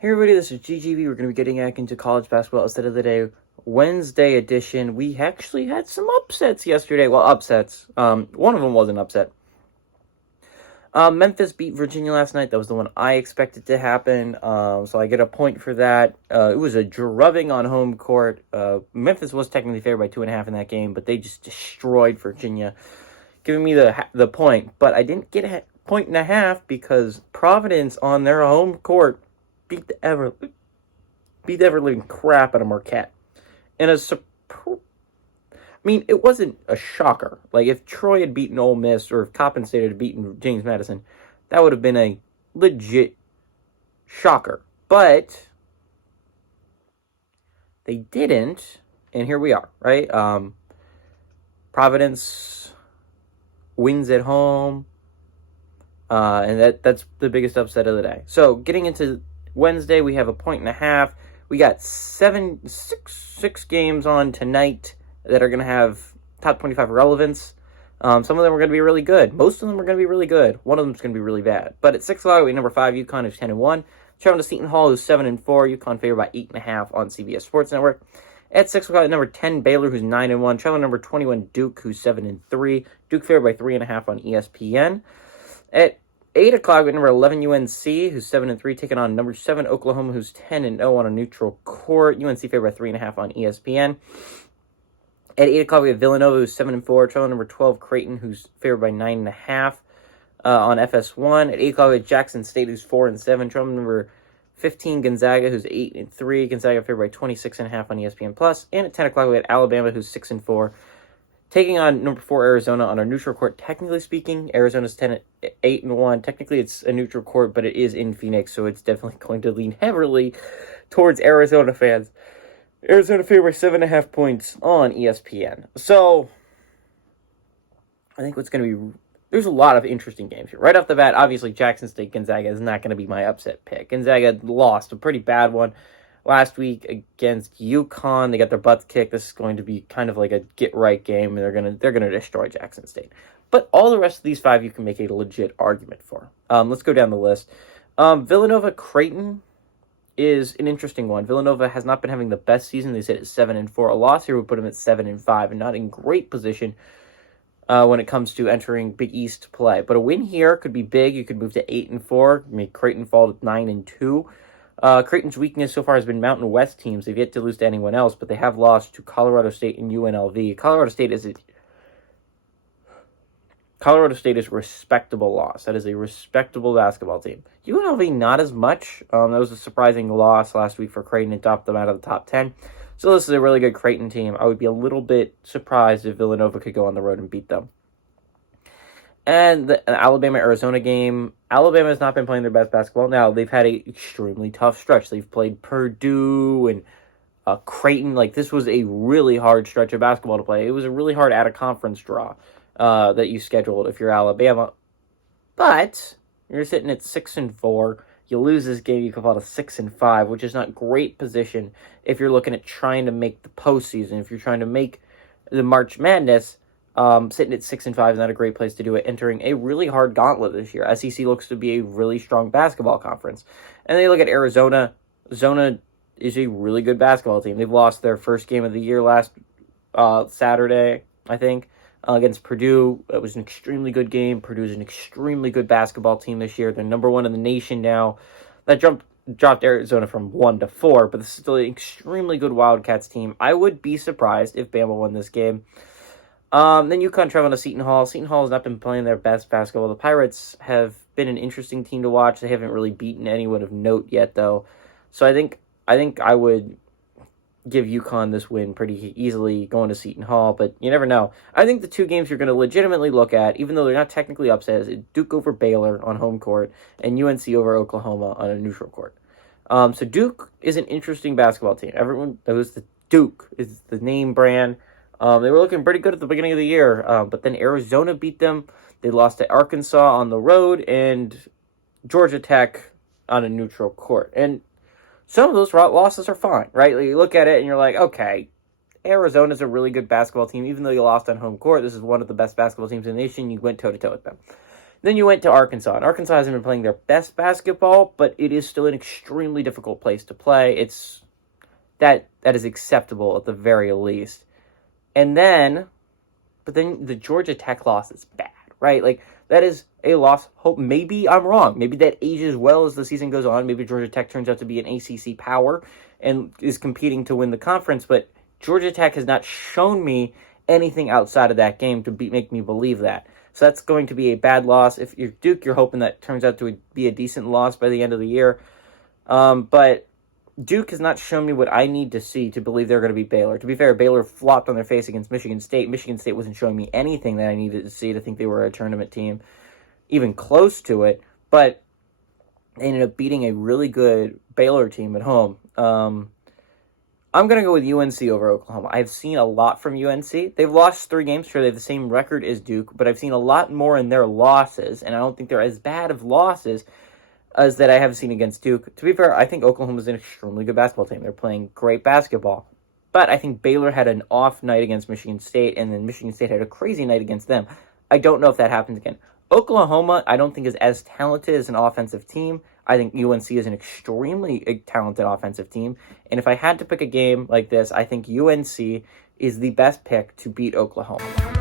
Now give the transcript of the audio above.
Hey everybody, this is GGV. We're going to be getting back into college basketball instead of the day Wednesday edition. We actually had some upsets yesterday. Well, upsets. One of them was an upset. Memphis beat Virginia last night. That was the one I expected to happen. So I get a point for that. It was a drubbing on home court. Memphis was technically favored by 2.5 in that game, but they just destroyed Virginia, giving me the point. But I didn't get a point and a half because Providence on their home court beat the ever living crap out of Marquette. And it wasn't a shocker. Like, if Troy had beaten Ole Miss or if Coppin State had beaten James Madison, that would have been a legit shocker. But they didn't, and here we are, right? Providence wins at home, and that's the biggest upset of the day. So, getting into Wednesday, we have a point and a half. We got six games on tonight that are going to have top 25 relevance. Some of them are going to be really good. Most of them are going to be really good. One of them is going to be really bad. But at 6 o'clock, we have number 5, UConn, who's 10-1. Traveling to Seton Hall, who's 7-4. UConn favored by 8.5 on CBS Sports Network. At 6 o'clock, number 10, Baylor, who's 9-1. Traveling number 21, Duke, who's 7-3. Duke favored by 3.5 on ESPN. At 8 o'clock, we have number 11, UNC, who's 7-3, taking on number 7, Oklahoma, who's 10-0 on a neutral court. UNC favored by 3.5 on ESPN. At 8 o'clock, we have Villanova, who's 7-4. Trailing number 12, Creighton, who's favored by 9.5 on FS1. At 8 o'clock, we have Jackson State, who's 4-7. Trailing number 15, Gonzaga, who's 8-3. Gonzaga favored by 26.5 on ESPN+. And at 10 o'clock, we have Alabama, who's 6-4. Taking on number 4, Arizona, on a neutral court. Technically speaking, Arizona's 8-1. Technically, it's a neutral court, but it is in Phoenix, so it's definitely going to lean heavily towards Arizona fans. Arizona favored by 7.5 points on ESPN. So, I think there's a lot of interesting games here. Right off the bat, obviously, Jackson State Gonzaga is not going to be my upset pick. Gonzaga lost a pretty bad one last week against UConn. They got their butts kicked. This is going to be kind of like a get-right game, and they're gonna destroy Jackson State. But all the rest of these 5 you can make a legit argument for. Let's go down the list. Villanova Creighton is an interesting one. Villanova has not been having the best season. They sit at 7-4. A loss here would put them at 7-5, and not in great position when it comes to entering Big East play. But a win here could be big. You could move to 8-4, make Creighton fall to 9-2. Creighton's weakness so far has been Mountain West teams. They've yet to lose to anyone else, but they have lost to Colorado State and UNLV. Colorado State is a respectable loss. That is a respectable basketball team. UNLV, not as much. That was a surprising loss last week for Creighton. It dropped them out of the top 10. So this is a really good Creighton team. I would be a little bit surprised if Villanova could go on the road and beat them. And the Alabama-Arizona game, Alabama has not been playing their best basketball. Now, they've had an extremely tough stretch. They've played Purdue and Creighton. Like, this was a really hard stretch of basketball to play. It was a really hard out-of-conference draw that you scheduled if you're Alabama. But you're sitting at 6-4. You lose this game, you can fall to 6-5, which is not great position if you're looking at trying to make the postseason. If you're trying to make the March Madness, sitting at 6-5 is not a great place to do it. Entering a really hard gauntlet this year. SEC looks to be a really strong basketball conference. And then you look at Arizona. Arizona is a really good basketball team. They've lost their first game of the year last Saturday, I think, against Purdue. It was an extremely good game. Purdue's an extremely good basketball team this year. They're number 1 in the nation now. That dropped Arizona from 1 to 4, but this is still an extremely good Wildcats team. I would be surprised if Bama won this game. Then UConn traveling to Seton Hall. Seton Hall has not been playing their best basketball. The Pirates have been an interesting team to watch. They haven't really beaten anyone of note yet, though. So I think I would give UConn this win pretty easily going to Seton Hall, but you never know. I think the 2 games you're going to legitimately look at, even though they're not technically upsets, is Duke over Baylor on home court and UNC over Oklahoma on a neutral court. So Duke is an interesting basketball team. Everyone knows that Duke is the name brand. They were looking pretty good at the beginning of the year, but then Arizona beat them. They lost to Arkansas on the road and Georgia Tech on a neutral court. And some of those losses are fine, right? Like, you look at it and you're like, okay, Arizona's a really good basketball team. Even though you lost on home court, this is one of the best basketball teams in the nation. You went toe-to-toe with them. Then you went to Arkansas, and Arkansas hasn't been playing their best basketball, but it is still an extremely difficult place to play. It's that is acceptable at the very least. And then, but then the Georgia Tech loss is bad, right? Like, that is a loss. Hope maybe I'm wrong. Maybe that ages well as the season goes on. Maybe Georgia Tech turns out to be an ACC power and is competing to win the conference. But Georgia Tech has not shown me anything outside of that game to make me believe that. So that's going to be a bad loss. If you're Duke, you're hoping that turns out to be a decent loss by the end of the year. But Duke has not shown me what I need to see to believe they're going to beat Baylor. To be fair, Baylor flopped on their face against Michigan State. Michigan State wasn't showing me anything that I needed to see to think they were a tournament team, even close to it. But they ended up beating a really good Baylor team at home. I'm going to go with UNC over Oklahoma. I've seen a lot from UNC. They've lost 3 games. Sure, they have the same record as Duke, but I've seen a lot more in their losses, and I don't think they're as bad of losses as that I have seen against Duke. To be fair, I think Oklahoma's an extremely good basketball team. They're playing great basketball. But I think Baylor had an off night against Michigan State, and then Michigan State had a crazy night against them. I don't know if that happens again. Oklahoma, I don't think is as talented as an offensive team. I think UNC is an extremely talented offensive team. And if I had to pick a game like this, I think UNC is the best pick to beat Oklahoma.